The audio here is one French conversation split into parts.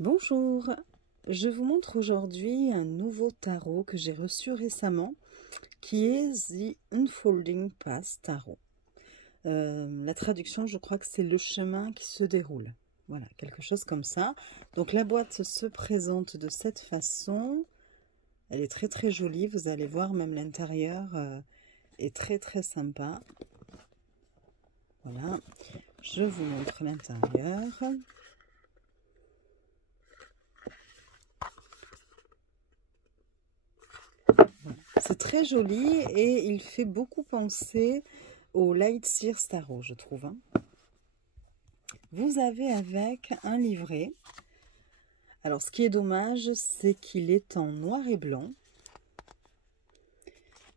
Bonjour, je vous montre aujourd'hui un nouveau tarot que j'ai reçu récemment qui est The Unfolding Path Tarot. La traduction, je crois que c'est le chemin qui se déroule. Voilà, quelque chose comme ça. Donc la boîte se présente de cette façon. Elle est très très jolie, vous allez voir, même l'intérieur est très très sympa. Voilà, je vous montre l'intérieur. C'est très joli et il fait beaucoup penser au Light Sears Tarot, je trouve. Vous avez avec un livret. Alors, ce qui est dommage, c'est qu'il est en noir et blanc.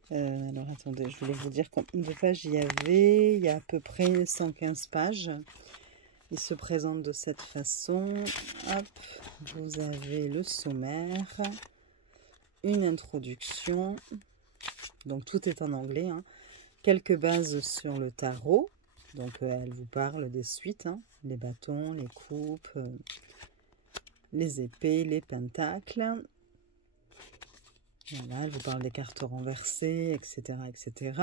Alors, attendez, je voulais vous dire combien de pages il y avait. Il y a à peu près 115 pages. Il se présente de cette façon. Hop, vous avez le sommaire, une introduction. Donc, tout est en anglais. Quelques bases sur le tarot. Donc, elle vous parle des suites. Les bâtons, les coupes, les épées, les pentacles. Voilà, elle vous parle des cartes renversées, etc. etc.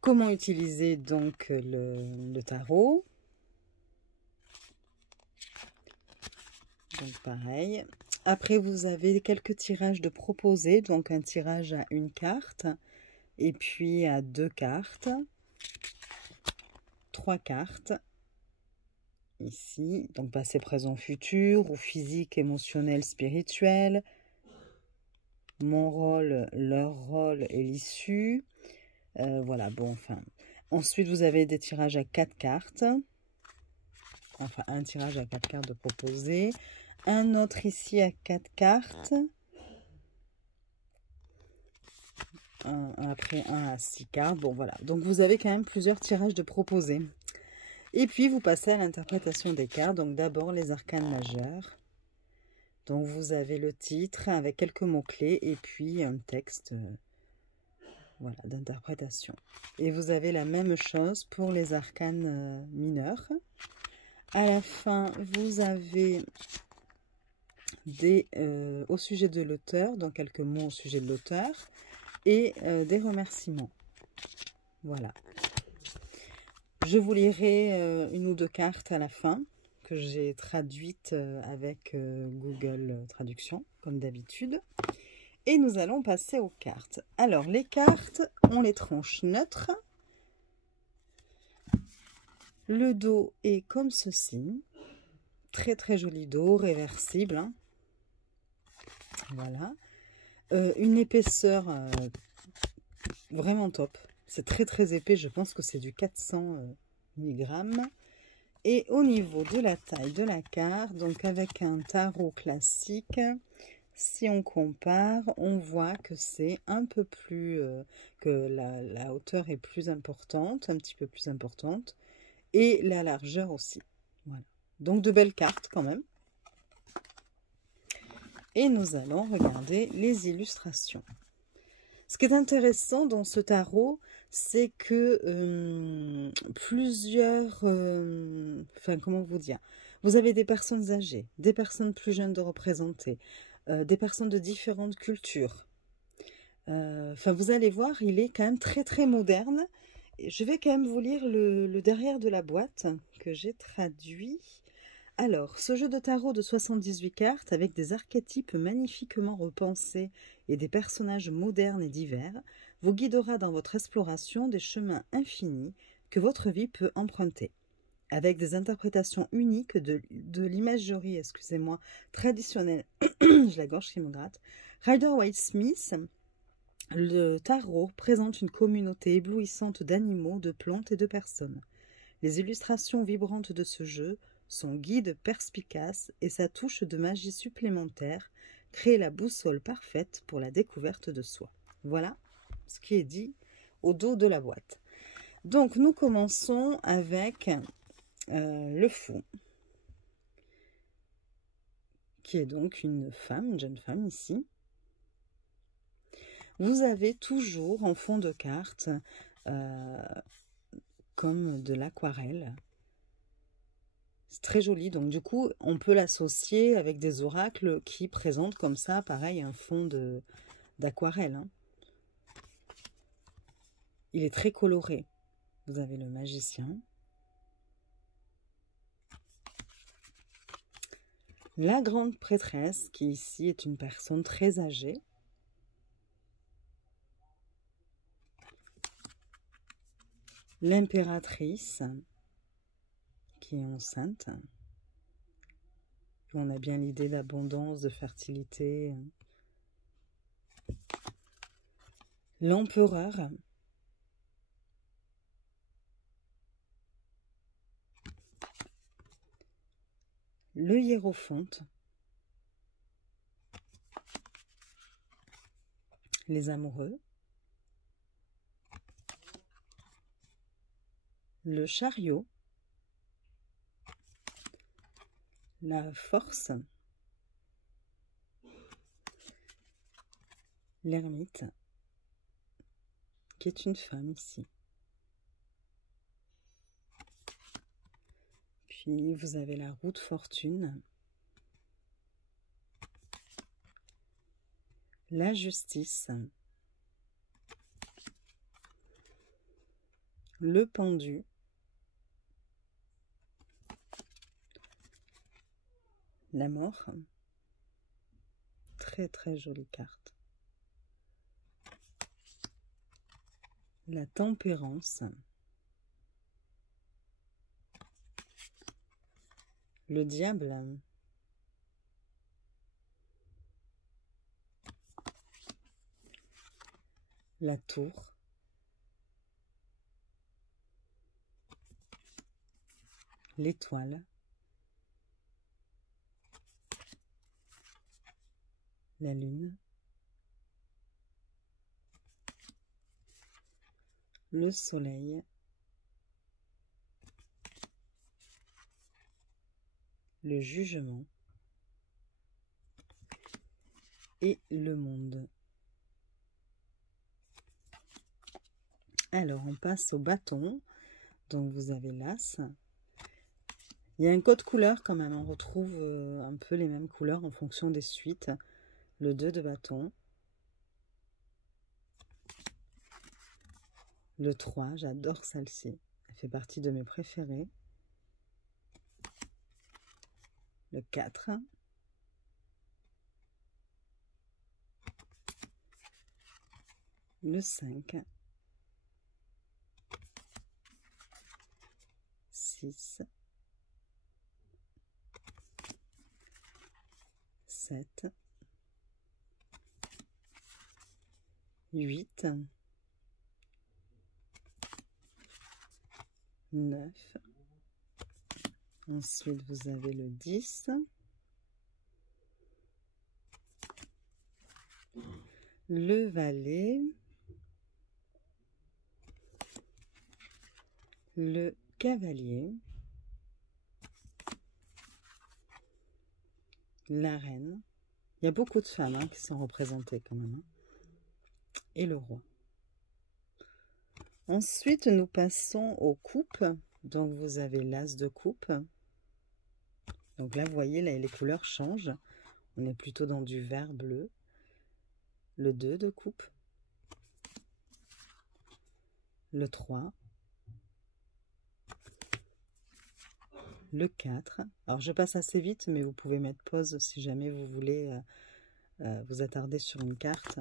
Comment utiliser donc le tarot. Donc, pareil. Après, vous avez quelques tirages de proposés. Donc, un tirage à une carte. Et puis, à 2 cartes. 3 cartes. Ici. Donc, passé, présent, futur. Ou physique, émotionnel, spirituel. Mon rôle, leur rôle et l'issue. Voilà, bon, enfin. Ensuite, vous avez des tirages à 4 cartes. Enfin, un tirage à 4 cartes de proposé. Un autre ici à 4 cartes. Après, un à 6 cartes. Bon, voilà. Donc, vous avez quand même plusieurs tirages de proposés. Et puis, vous passez à l'interprétation des cartes. Donc, d'abord, les arcanes majeures. Donc, vous avez le titre avec quelques mots-clés et puis un texte voilà, d'interprétation. Et vous avez la même chose pour les arcanes mineurs. À la fin, vous avez au sujet de l'auteur, donc quelques mots au sujet de l'auteur, et des remerciements. Voilà. Je vous lirai une ou deux cartes à la fin, que j'ai traduites avec Google Traduction, comme d'habitude. Et nous allons passer aux cartes. Alors, les cartes, on les tranche neutres. Le dos est comme ceci. Très très joli dos, réversible. Voilà. Une épaisseur vraiment top. C'est très très épais, je pense que c'est du 400 mg. Et au niveau de la taille de la carte, donc avec un tarot classique, si on compare, on voit que c'est un peu plus, que la hauteur est plus importante, un petit peu plus importante, et la largeur aussi. Voilà. Donc de belles cartes quand même. Et nous allons regarder les illustrations. Ce qui est intéressant dans ce tarot, c'est que plusieurs... enfin, comment vous dire? Vous avez des personnes âgées, des personnes plus jeunes de représenter, des personnes de différentes cultures. Enfin, vous allez voir, il est quand même très très moderne. Et je vais quand même vous lire le derrière de la boîte que j'ai traduit. Alors, ce jeu de tarot de 78 cartes avec des archétypes magnifiquement repensés et des personnages modernes et divers vous guidera dans votre exploration des chemins infinis que votre vie peut emprunter. Avec des interprétations uniques de l'imagerie, excusez-moi, traditionnelle, j'ai la gorge qui me gratte, Rider-Waite-Smith, le tarot présente une communauté éblouissante d'animaux, de plantes et de personnes. Les illustrations vibrantes de ce jeu, son guide perspicace et sa touche de magie supplémentaire créent la boussole parfaite pour la découverte de soi. Voilà ce qui est dit au dos de la boîte. Donc nous commençons avec le fou, qui est donc une femme, une jeune femme ici. Vous avez toujours en fond de carte comme de l'aquarelle. C'est très joli, donc du coup, on peut l'associer avec des oracles qui présentent comme ça, pareil, un fond d'aquarelle. Hein. Il est très coloré. Vous avez le magicien. La grande prêtresse, qui ici est une personne très âgée. L'impératrice, qui est enceinte. On a bien l'idée d'abondance, de fertilité. L'empereur. Le hiérophante. Les amoureux. Le chariot. La force. L'ermite, qui est une femme ici. Puis vous avez la roue de fortune. La justice. Le pendu. La mort. Très très jolie carte. La tempérance. Le diable. La tour. L'étoile. La lune. Le soleil. Le jugement. Et le monde. Alors, on passe au bâton. Donc, vous avez l'as. Il y a un code couleur quand même. On retrouve un peu les mêmes couleurs en fonction des suites. Le 2 de bâton. Le 3, j'adore celle-ci. Elle fait partie de mes préférées. Le 4. Le 5. 6. 7. 8. 9. Ensuite, vous avez le 10. Le valet. Le cavalier. La reine. Il y a beaucoup de femmes qui sont représentées quand même. Et le roi. Ensuite, nous passons aux coupes. Donc, vous avez l'as de coupe. Donc là, vous voyez, là, les couleurs changent. On est plutôt dans du vert bleu. Le 2 de coupe. Le 3. Le 4. Alors, je passe assez vite, mais vous pouvez mettre pause si jamais vous voulez vous attarder sur une carte.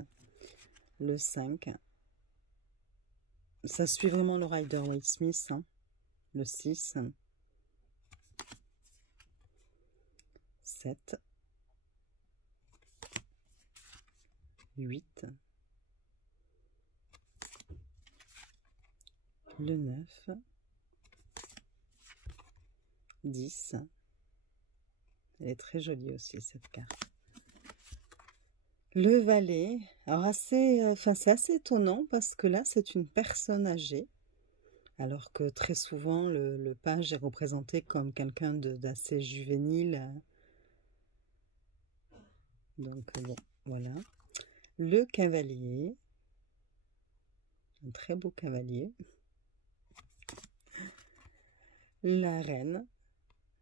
Le 5. Ça suit vraiment le Rider-Waite-Smith. Hein. Le 6. 7. 8. Le 9. 10. Elle est très jolie aussi, cette carte. Le valet. Alors, c'est assez étonnant parce que là, c'est une personne âgée. Alors que très souvent, le page est représenté comme quelqu'un d'assez juvénile. Donc, bon, voilà. Le cavalier. Un très beau cavalier. La reine.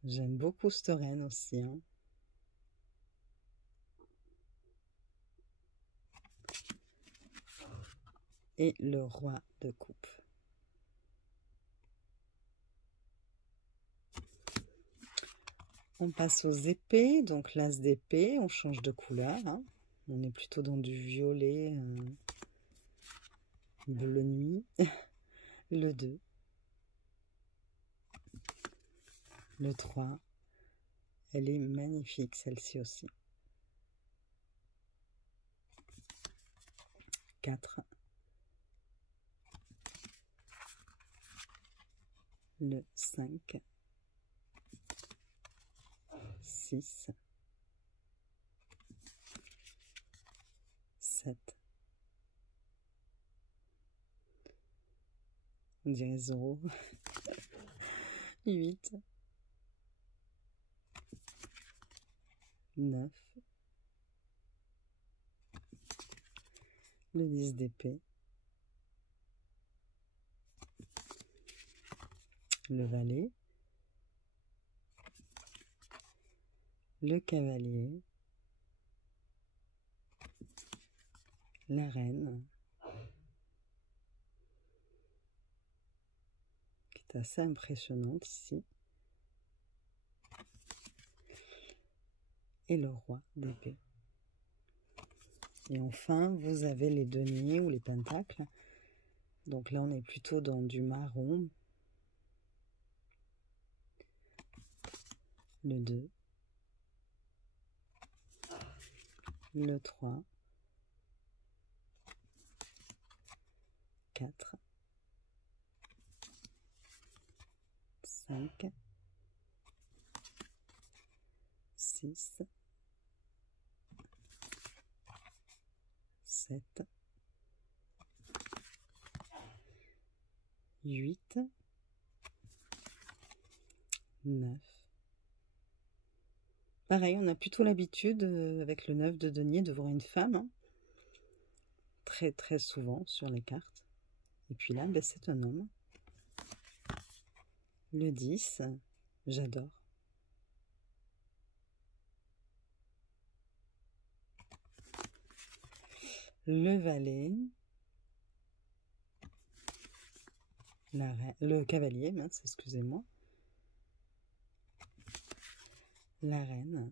J'aime beaucoup cette reine aussi, hein. Et le roi de coupe. On passe aux épées, donc l'as d'épée, on change de couleur, hein. On est plutôt dans du violet, bleu nuit. Le 2. Le 3. Elle est magnifique, celle-ci aussi. 4. Le 5. 6. 7. On dirait 0. 8. 9. Le 10 d'épée. Le valet. Le cavalier. La reine. Qui est assez impressionnante ici. Et le roi d'épée. Et enfin, vous avez les deniers ou les pentacles. Donc là, on est plutôt dans du marron. Le 2. Le 3. 4. 5. 6. 7. 8. 9. Pareil, on a plutôt l'habitude, avec le 9 de denier, de voir une femme, hein, très très souvent sur les cartes. Et puis là, ben, c'est un homme. Le 10, j'adore. Le valet. Le cavalier, mince, excusez-moi. La reine.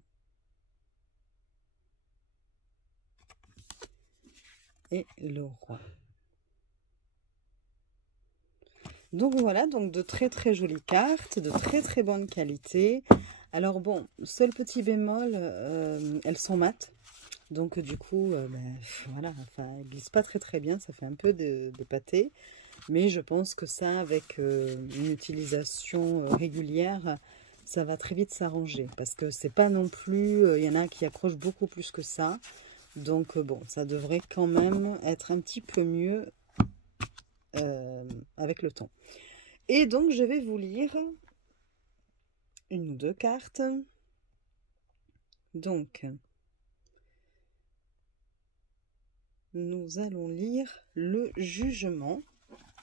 Et le roi. Donc voilà, donc de très très jolies cartes, de très très bonne qualité. Alors bon, seul petit bémol, elles sont mates. Donc du coup, ben, voilà, enfin, elles glissent pas très très bien, ça fait un peu de pâté. Mais je pense que ça, avec une utilisation régulière, ça va très vite s'arranger. Parce que c'est pas non plus, il y en a qui accrochent beaucoup plus que ça. Donc bon, ça devrait quand même être un petit peu mieux avec le temps. Et donc je vais vous lire une ou deux cartes. Donc, nous allons lire le jugement.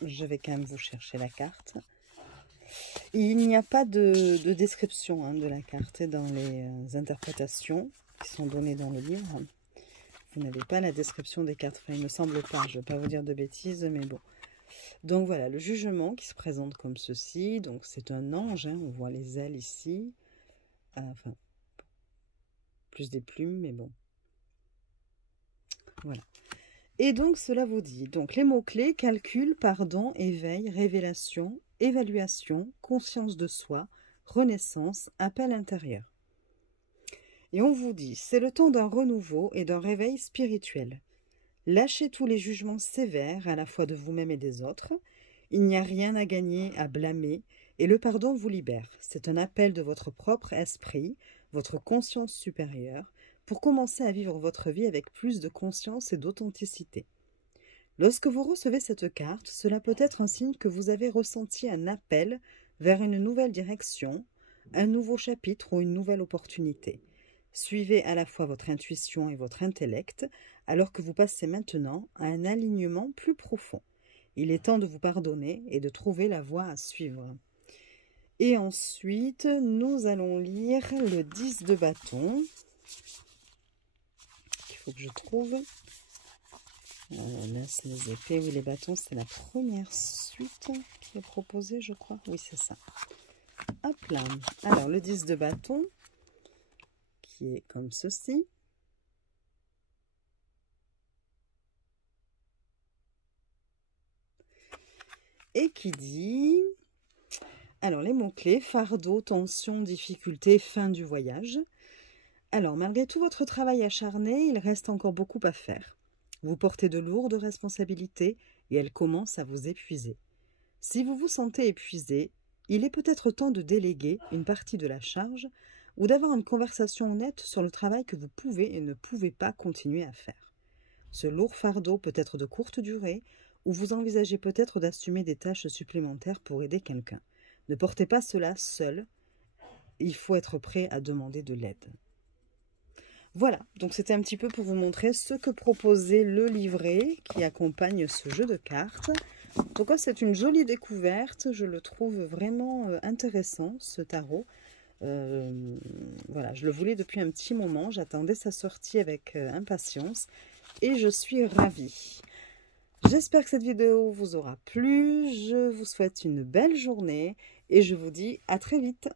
Je vais quand même vous chercher la carte. Il n'y a pas de description, hein, de la carte dans les interprétations qui sont données dans le livre. Vous n'avez pas la description des cartes. Enfin, il ne me semble pas. Je ne vais pas vous dire de bêtises, mais bon. Donc voilà, le jugement qui se présente comme ceci. Donc c'est un ange, hein, on voit les ailes ici. Enfin, plus des plumes, mais bon. Voilà. Et donc cela vous dit, donc les mots-clés: calcul, pardon, éveil, révélation, évaluation, conscience de soi, renaissance, appel intérieur. Et on vous dit, c'est le temps d'un renouveau et d'un réveil spirituel. Lâchez tous les jugements sévères à la fois de vous-même et des autres. Il n'y a rien à gagner, à blâmer, et le pardon vous libère. C'est un appel de votre propre esprit, votre conscience supérieure, pour commencer à vivre votre vie avec plus de conscience et d'authenticité. Lorsque vous recevez cette carte, cela peut être un signe que vous avez ressenti un appel vers une nouvelle direction, un nouveau chapitre ou une nouvelle opportunité. Suivez à la fois votre intuition et votre intellect, alors que vous passez maintenant à un alignement plus profond. Il est temps de vous pardonner et de trouver la voie à suivre. Et ensuite, nous allons lire le 10 de bâton. Il faut que je trouve. L'as, les épées, oui, les bâtons, c'est la première suite qui est proposée, je crois. Oui, c'est ça. Hop là. Alors, le 10 de bâton, qui est comme ceci. Et qui dit... Alors, les mots-clés, fardeau, tension, difficulté, fin du voyage. Alors, malgré tout votre travail acharné, il reste encore beaucoup à faire. Vous portez de lourdes responsabilités et elles commencent à vous épuiser. Si vous vous sentez épuisé, il est peut-être temps de déléguer une partie de la charge ou d'avoir une conversation honnête sur le travail que vous pouvez et ne pouvez pas continuer à faire. Ce lourd fardeau peut être de courte durée ou vous envisagez peut-être d'assumer des tâches supplémentaires pour aider quelqu'un. Ne portez pas cela seul, il faut être prêt à demander de l'aide. Voilà, donc c'était un petit peu pour vous montrer ce que proposait le livret qui accompagne ce jeu de cartes. En tout cas, c'est une jolie découverte, je le trouve vraiment intéressant, ce tarot. Voilà, je le voulais depuis un petit moment, j'attendais sa sortie avec impatience et je suis ravie. J'espère que cette vidéo vous aura plu, je vous souhaite une belle journée et je vous dis à très vite.